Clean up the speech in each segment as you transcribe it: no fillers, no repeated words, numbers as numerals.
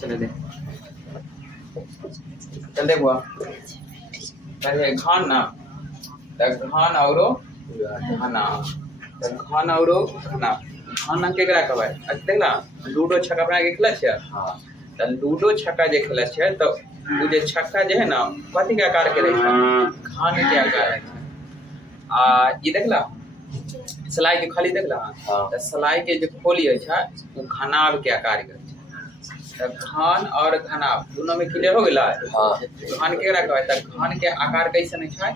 चले दे चल देखो पहले घन ना घन औरो घना घन औरो घना घन केकरा कहबै देखला लूडो छक्का बना के खेलै छै त लूडो छक्का जे खेलै छै त उ जे छक्का जे है ना कथी के आकार के रहै छै घन के आकार है आ ई देखला सलाई के खाली देखला त सलाई के जे खोली है छै उ घनाभ के आकार के है घन और घनाभ दोनों में क्लियर हो गेला घन केकरा कहै त घन के आकार कैसन है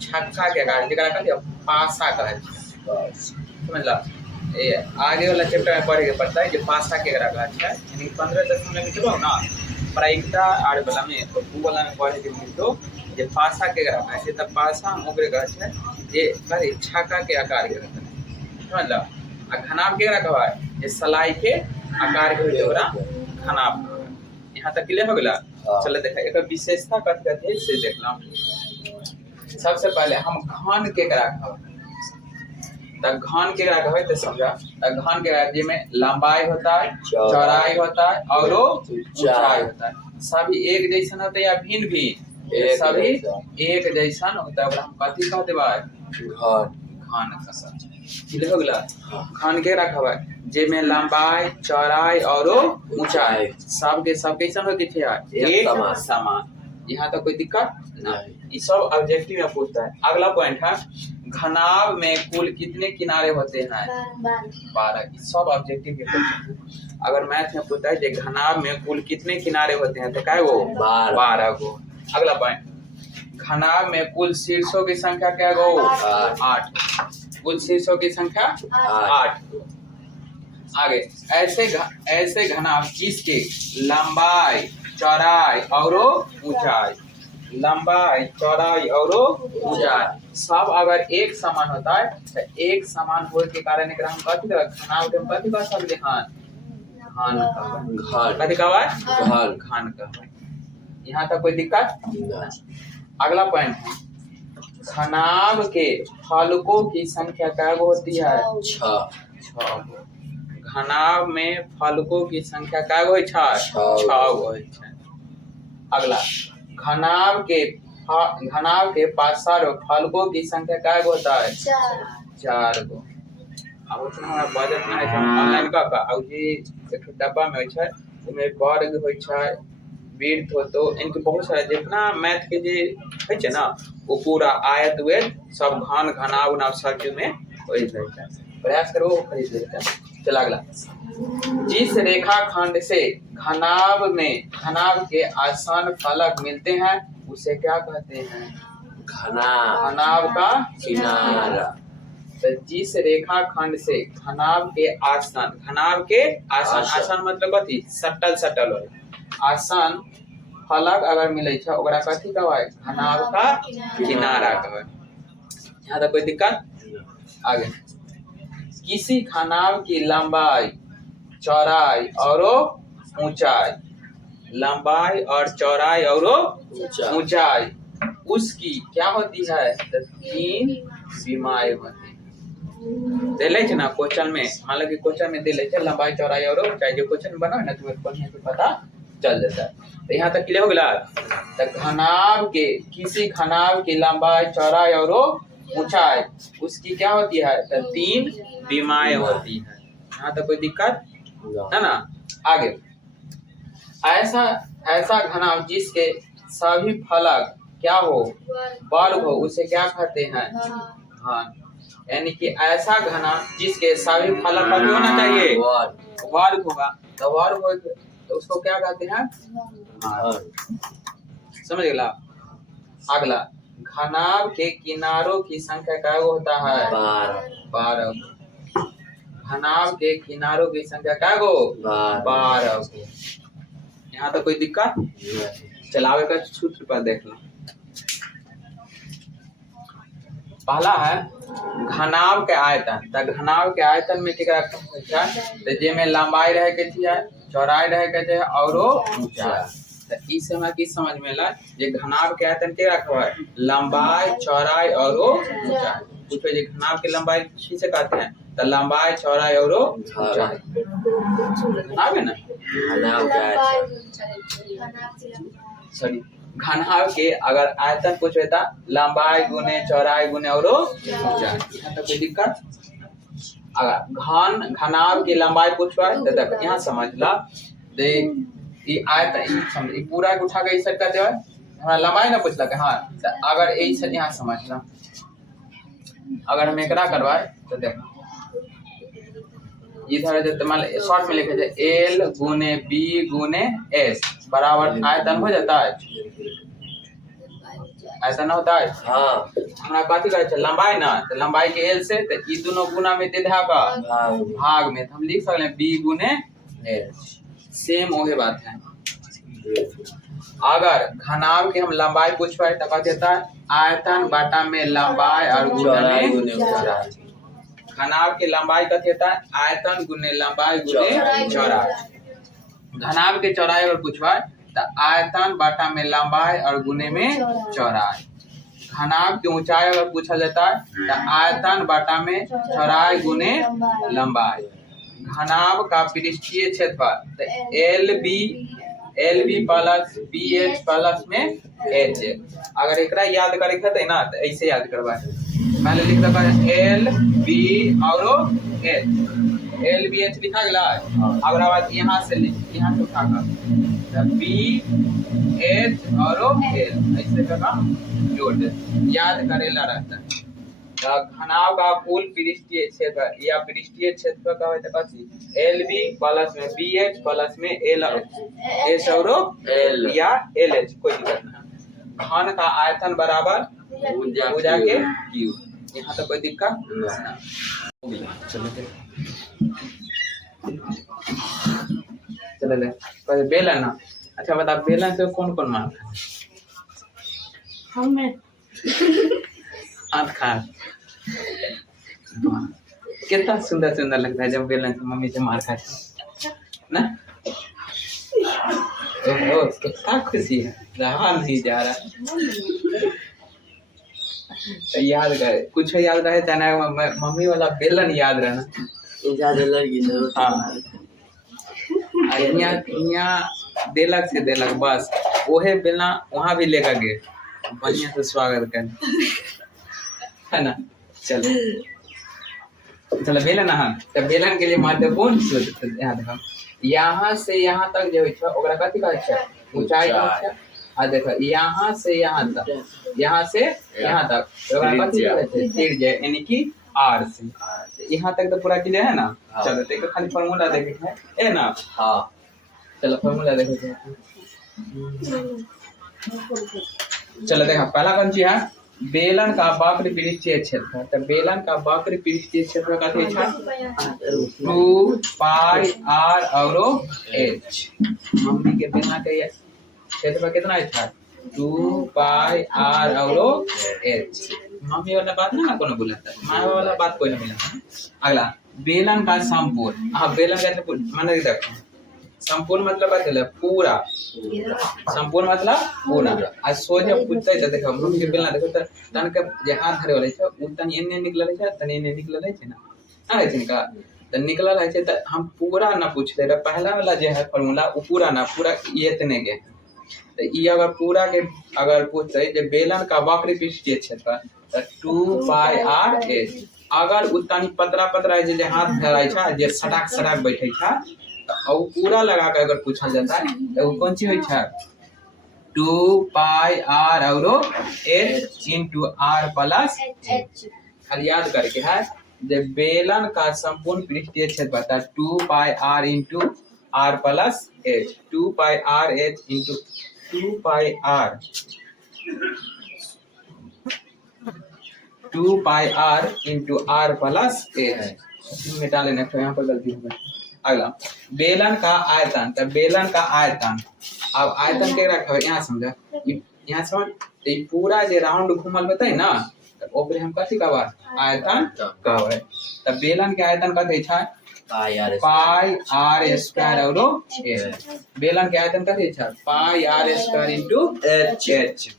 छक्का के आकार जेकरा कहलियो पासा कहै छै समझला ए आगे वाला चैप्टर में पढ़े के पड़ता है जो पासा केकरा कहै छै यानी 15 मिनटो ना प्रायिकता आर वाला में तो उ वाला में पढ़े के मिलतो जे पासा केकरा कहै छै त पासा हम ओकरे कहै छै जे कहै छक्का के आकार के रहता है समझला आ घनाभ केकरा कहै जे सलाई के आकार के होय ओकरा घनाभ यहाँ तक क्लियर हो गेला चलो देखा एक विशेषता कथी कथी है से देखला सबसे पहले हम घन केकरा कहबै त घन केकरा कहबै त समझा घन के जे में लंबाई होता है चौड़ाई होता है और ऊंचाई होता है सभी एक जैसन होता है या भिन्न भिन्न सभी एक जैसन होता है हम कथी कह देबा घन क्लियर हो गेला घन केकरा कहबै जे में लंबाई चौड़ाई और ऊंचाई सब के सब कैसन होके छै एक समान यहाँ तक कोई दिक्कत नहीं ये सब ऑब्जेक्टिव में पूछता है अगला पॉइंट है घनाभ में कुल कितने किनारे होते हैं 12 सब ऑब्जेक्टिव के क्वेश्चन अगर मैथ में पूछता है कि घनाभ में कुल कितने किनारे होते हैं तो क्या गो 12 गो अगला पॉइंट घनाभ में कुल शीर्षों की संख्या क्या गो 8 कुल शीर्षों की संख्या 8 आगे ऐसे घनाभ जिसके लंबाई चौड़ाई और ऊंचाई लंबाई चौड़ाई और ऊंचाई सब अगर एक समान होता है तो एक समान होने के कारण एकरा हम कथी कहब घनाभ के हम कथी कह सकते हैं घन कथी कहब घन कहब यहाँ तक कोई दिक्कत अगला पॉइंट है घनाभ के फलकों की संख्या क्या होती है 6 घनाभ में फलकों की संख्या क्या गो है 6 गो है अगला घनाभ के पासार फलकों की संख्या क्या गो होता है 4 गो अब उतना हमरा बजट ना है ऑनलाइन का आ जे एक डब्बा में होय छै ओमे वर्ग होय छै वृत्त हो तो इनके बहुत सारा जितना मैथ के जे है छै ना वो पूरा आयत वेद सब घन घनाभ उनाभ सब में होय छै प्रयास करो खरीद लेते चला अगला जिस रेखाखंड से घनाभ के आसान फलक मिलते हैं उसे क्या कहते हैं घनाभ का किनारा तो जिस रेखाखंड से घनाभ के आसान मतलब कथी सटल हो आसान फलक अगर मिले छै ओकरा कथी कहबै घनाभ का किनारा कहबै यहाँ तक कोई दिक्कत आगे किसी घनाभ की लंबाई चौड़ाई और ऊंचाई लंबाई और चौड़ाई और ऊंचाई उसकी क्या होती है 3 विमाएं होती है दे ले छै ना क्वेश्चन में मान लो कि क्वेश्चन में दे ले छै लंबाई चौड़ाई और ऊंचाई जो क्वेश्चन बना है ना तुम्हें बढ़िया से पता चल जाता है तो यहाँ तक क्लियर हो गया तो किसी घनाभ की लंबाई चौड़ाई और ऊंचाई उसकी क्या होती है तो 3 विमाएं होती है यहाँ तक कोई दिक्कत है ना आगे ऐसा घनाभ जिसके सभी फलक क्या हो वर्ग हो उसे क्या कहते हैं घन यानी कि ऐसा घनाभ जिसके सभी फलक का होना चाहिए वर्ग होगा तो वर्ग हो तो उसको क्या कहते हैं समझ गया अगला घनाभ के किनारों की संख्या क्या होता है 12 घनाभ के किनारों की संख्या क्या गो 12 यहाँ तो कोई दिक्कत चलावे का सूत्र पर देख लो पहला है घनाभ के आयतन तो घनाभ के आयतन में क्या तो जे में लंबाई रहे के चाहिए चौड़ाई रहे के चाहिए और ऊंचाई तो इस समय की समझ में ला जे घनाभ के आयतन क्या रखा है लंबाई चौड़ाई और ऊंचाई पूछो जे घनाभ की लंबाई किसे कहते हैं तो लंबाई चौड़ाई और ऊंचाई घनाभ है ना सॉरी घनाभ के अगर आयतन पूछे था लंबाई गुने चौड़ाई गुने और ऊंचाई तो कोई दिक्कत। अगर घनाभ की लंबाई पूछवा है तो देख यहाँ समझ ला देख ये आयतन ये पूरा उठा के इस करते हैं हमारा लंबाई ना पूछला के हाँ अगर ऐसे यहाँ समझ ला अगर हम एकरा करवाए तो देखो इधर जो मान शॉर्ट में लिखे थे एल गुने बी गुने एस बराबर आयतन हो जाता है ऐसा ना होता है। हाँ हमरा कथी कहै छै लंबाई ना तो लंबाई के एल से तो ई दोनों गुना में दे धा का भाग में तो हम लिख सकते हैं बी गुने एल सेम वही बात है। अगर घनाभ के हम लंबाई पूछवाए तो क्या देता है आयतन बाटा में लंबाई और गुना में चौड़ाई। घनाभ की लंबाई का देता है आयतन गुने लंबाई गुने चौड़ाई। घनाभ के चौड़ाई अगर पूछवाए तो आयतन बाटा में लंबाई और गुने में चौड़ाई। घनाभ की ऊंचाई अगर पूछा जाता है तो आयतन बाटा में चौड़ाई गुने लंबाई। घनाभ का पृष्ठीय क्षेत्रफल तो L B plus B H plus में एच अगर एकरा याद करे थे ना तो ऐसे याद करवा मैंने लिख रखा है एल बी और एल बी एच लिखा गया अगर बाद यहाँ से उठा कर बी एच और एल ऐसे का जोड़ दे याद करेला रहता है। घनाभ का कुल पृष्ठीय क्षेत्र या पृष्ठीय क्षेत्र का होता है एल बी प्लस में बी एच प्लस में एल एच और एल या एल एच कोई दिक्कत नहीं। घन का आयतन बराबर भुजा के क्यू यहाँ तो कोई दिक्कत नहीं। चलो ले बेलन ना अच्छा बता बेलन से कौन कौन मारता है हाथ खा कितना सुंदर सुंदर लगता है जब बेलन से मम्मी से मार खाते ना कितना खुशी है रहा नहीं जा रहा तो याद करे कुछ याद रहे चाहे मम्मी वाला बेलन याद रहना हाँ यहाँ देलक से देलक बस ओहे बेलना वहाँ भी लेकर गए बढ़िया से स्वागत कर है ना। चलो चलो बेलन हाँ तो बेलन के लिए महत्वपूर्ण सूत्र यहाँ देखो यहाँ से यहाँ तक जो है ओकरा कथी कहै छै ऊंचाई कहै छै आ देखो यहाँ से यहाँ से यहाँ तक ओकरा कथी कहै छै त्रिज्या यानी कि आर से यहाँ तक तो पूरा क्लियर है ना। चलो तो खाली फार्मूला देखे है ए ना हाँ चलो फार्मूला देखे चलो देखा पहला कौन चीज है बेलन का वक्र पृष्ठीय क्षेत्र तो बेलन का वक्र पृष्ठीय क्षेत्र का थे 2 पाई आर और एच मम्मी के बेलना के क्षेत्र कितना है 2 पाई आर और एच मम्मी वाला बात ना कोनो बोलता माँ वाला बात कोई नहीं बोलता। अगला बेलन का संपूर्ण हाँ बेलन का माने देखो संपूर्ण मतलब क्या पूरा संपूर्ण मतलब पूरा आज सोझे पूछते है देखो मम्मी के बेलना देखो तन के जे हाथ धरे वाले छै उ तन एने निकलल छै तन एने निकलल छै ना ना है जिनका त निकलल है छै त हम पूरा ना पूछते रे पहला वाला जे है फार्मूला उ पूरा ना पूरा ये इतने के तो ई अगर पूरा के अगर पूछते जे बेलन का वक्र पृष्ठीय क्षेत्र त 2 पाई आर एच अगर उतनी पतरा पतरा जे हाथ धराई छै जे सटाक बैठे छै और पूरा लगा के अगर पूछा जाता है तो कौन सी है 2 पाई आर और H into R plus H खाली याद करके है जब बेलन का संपूर्ण पृष्ठीय क्षेत्र बता 2 pi R into R plus H 2 pi R H into 2 pi R 2 pi R into R plus H मिटा लेना यहाँ पर गलती हो गई। अगला बेलन का आयतन तो बेलन का आयतन अब आयतन के रखा यहाँ समझा यहाँ समझ ये पूरा जो राउंड घूमल होता है ना तो ओकरे हम कथी कहबा आयतन कहबे तो बेलन के आयतन कथी छै पाई आर स्क्वायर और एच बेलन के आयतन कथी छै पाई आर स्क्वायर इंटू एच।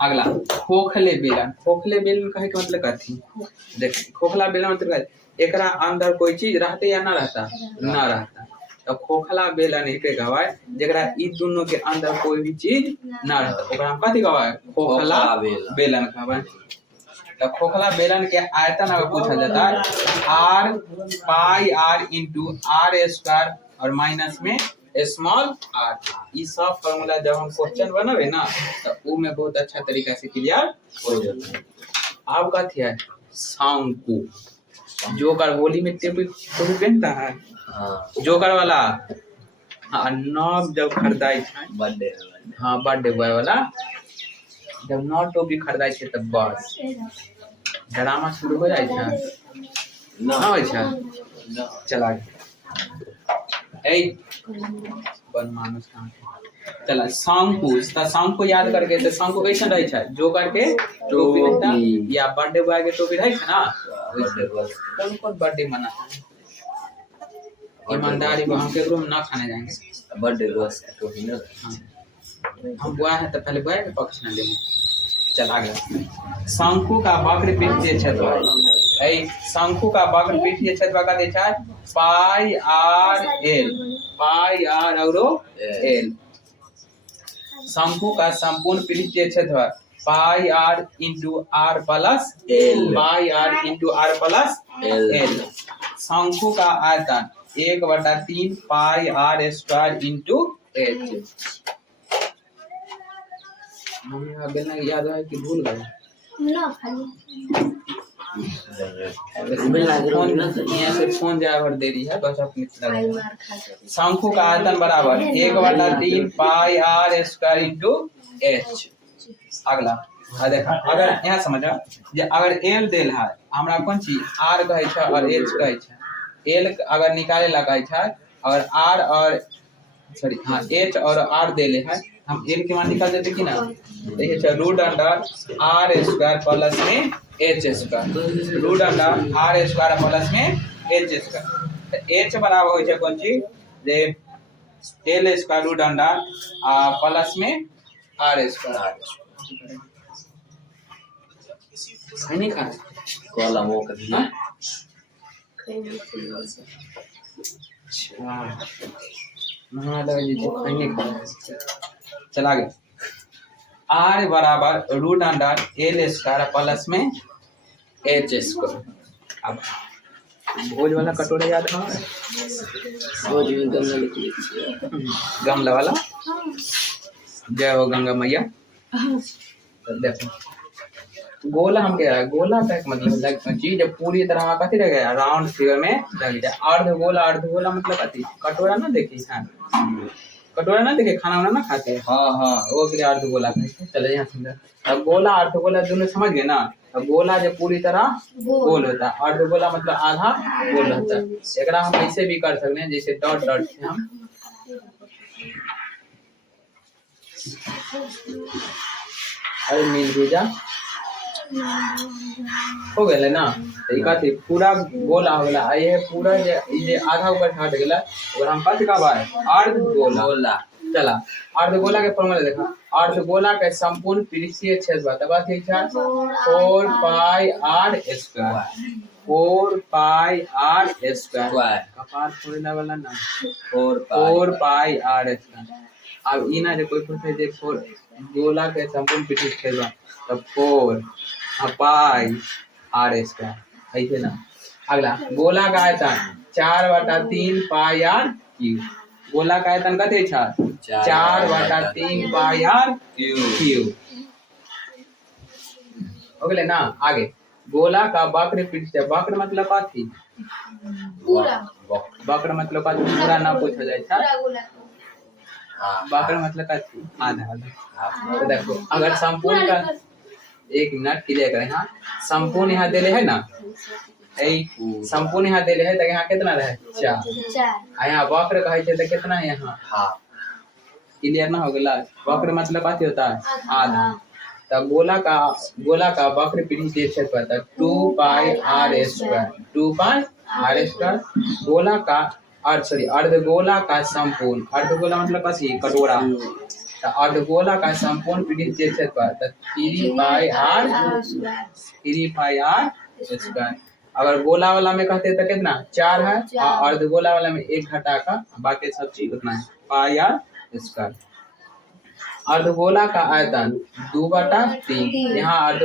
अगला खोखले बेलन कहे के मतलब कथी देख खोखला बेलन मतलब एकरा अंदर कोई चीज रहते या ना रहता ना रहता तो खोखला बेलन एक कहवाय जरा ई दोनों के अंदर कोई भी चीज ना रहता ओकरा हम कथी कहवाय खोखला बेलन कहवाय। तो खोखला बेलन के आयतन अगर पूछा जाता है R pi R into R square और माइनस में स्मॉल आर। ये सब फॉर्मूला जब हम क्वेश्चन बनावे ना तो वो में बहुत अच्छा तरीका से क्लियर हो जाता है। अब कथी है शंकु जोकर होली में टोपी पहनता है जोकर वाला हाँ नव जब खरीदाई बर्थडे हाँ बर्थडे बॉय वाला जब नव टोपी खरीदाई छे तब बस ड्रामा शुरू हो जाए ना हो चला ए बन मानुस कहां चला शंकु त शंकु याद करके तो शंकु कैसे रहे छै जोकर के टोपी रहता या बर्थडे बॉय के टोपी रहे छै ना वैसे कौन कौन बर्थडे मनाता है ईमानदारी को हम केकरो में ना खाने जाएंगे बर्थडे टोपी ना हम बॉय है तो पहले बॉय के पक्ष में लेंगे। चला गया शंकु का वक्र पृष्ठीय क्षेत्रफल ए शंकु का वक्र पृष्ठीय क्षेत्रफल का देता है पाई आर और एल। शंकु का संपूर्ण पृष्ठीय क्षेत्रफल pi R into R plus L pi R into R plus L. शंकु का आयतन 1/3 pi are square into H. हमें बेलना याद है कि भूल गए ना यहाँ से फोन जाकर दे रही है बस अपनी शंकु का आयतन बराबर 1/3 pi are square into H. अगला देखा अगर यहाँ समझ अगर एल देल है हमरा कौन चीज आर कहे छै और एच कहे छै एल अगर निकाले ला कहे छै और आर और सॉरी हाँ एच और आर देले है हम एल के मान निकाल देते कि ना देखिए अच्छा root under R square plus में H square root under R square plus में एच स्क्वायर एच बराबर हो छै कौन चीज जे L square root under plus में आर स्क्वायर नहीं खा कॉलम वो कर दिया अच्छा चला गया आर बराबर root under L square plus में एच स्क्वायर। अब भोज वाला कटोरा याद है भोज में गमला वाला जय हो गंगा मैया। देखो गोला हम कह रहा है गोला का मतलब चीज पूरी तरह कथी रह गया राउंड फिगर में रह जाए। अर्धगोला मतलब कथी कटोरा ना देखी हाँ कटोरा ना देखे खाना वाना ना खाते हाँ हाँ वो के लिए अर्धगोला कहते चले यहाँ समझा। अब गोला अर्धगोला दोनों समझ गए ना। अब गोला जब पूरी तरह गोल होता है अर्धगोला मतलब आधा गोल होता है। एक हम ऐसे भी कर सकते हैं जैसे डॉट डॉट से हम अरे मिल भेजा हो गए ना तो पूरा गोला हो गया ये पूरा ये आधा ऊपर हट गया और हम कथी का भाई अर्धगोला। चला अर्धगोला के फॉर्मूला देखा अर्धगोला के संपूर्ण पृष्ठीय क्षेत्रफल तब ठीक है 4 pi are square 4 pi are square कपार फोड़ने वाला ना 4 पाई आर स्क्वायर। अब इना जो कोई पूछे जे 4 गोला के संपूर्ण पृष्ठीय क्षेत्रफल तब 4 पाई आर स्क्वायर ऐसे ना। अगला गोला का आयतन 4/3 पाई आर क्यूब गोला का आयतन कते छै 4/3 पाई आर क्यूब हो गेले ना। आगे गोला का वक्र पृष्ठ वक्र मतलब कथी पूरा वक्र मतलब कथी पूरा ना पूछा जाए छै वक्र मतलब कथी आधा आधा। तो देखो अगर संपूर्ण का एक मिनट क्लियर करें हाँ संपूर्ण यहाँ देले है ना संपूर्ण यहाँ देले है तो यहाँ कितना रहे 4 यहाँ वक्र कहे थे तो कितना है यहाँ क्लियर ना हो गया। वक्र मतलब क्या होता है आधा। तो गोला का वक्र पृष्ठीय क्षेत्रफल 2 pi are square 2 pi are square. गोला का अर्धगोला का संपूर्ण अर्धगोला मतलब कथी कटोरा अर्धगोला का संपूर्ण पृष्ठीय क्षेत्रफल 3 पाई आर स्क्वायर अगर गोला वाला में कहते तो कितना 4 है, और अर्धगोला वाला में 1 घटा का बाकी सब चीज उतना है, पाई आर स्क्वायर। अर्धगोला का आयतन 2/3, यहाँ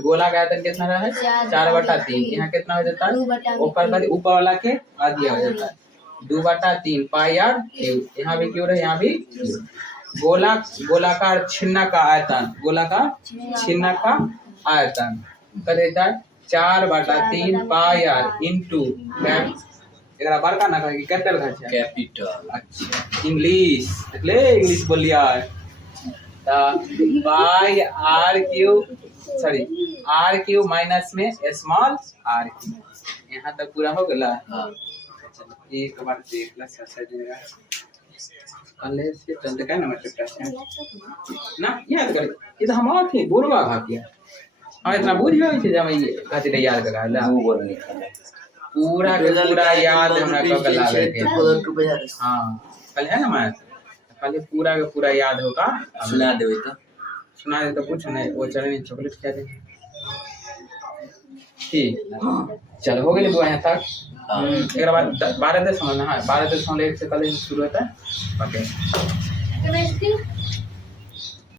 गोला का आयतन कितना रहा है 4/3, यहाँ कितना हो जाता है ऊपर वाला के आधी हो जाता है 2/3 पाई आर क्यूब, यहाँ भी क्यों रहे यहाँ भी क्यूब। गोलाकार छिन्ना का आयतन, गोलाकार छिन्ना का आयतन कर देता है 4/3 पाई आर इंटू एकरा बड़का ना कहे कैपिटल कहे कैपिटल। अच्छा इंग्लिश ले इंग्लिश बोलिया pi r cube, sorry r cube minus में स्मॉल आर क्यूब, यहाँ तक पूरा हो गया। एक बार देख ला सजेगा कले से चलते का नंबर चैप्टर ना याद कर, ये तो हम और थे बुरवा भाग गया। हां इतना बुझ गई थी जब ये खातिर याद करा ला वो पूरा का पूरा याद हमरा को ला के। हां कल है ना मैथ, कल पूरा का पूरा याद होगा। सुना दे तो कुछ नहीं, वो चले चॉकलेट खा दे ठीक। चलो हो गए बुआ यहाँ तक। एक बार 12 समझना है, 12 से कल शुरू होता है। ओके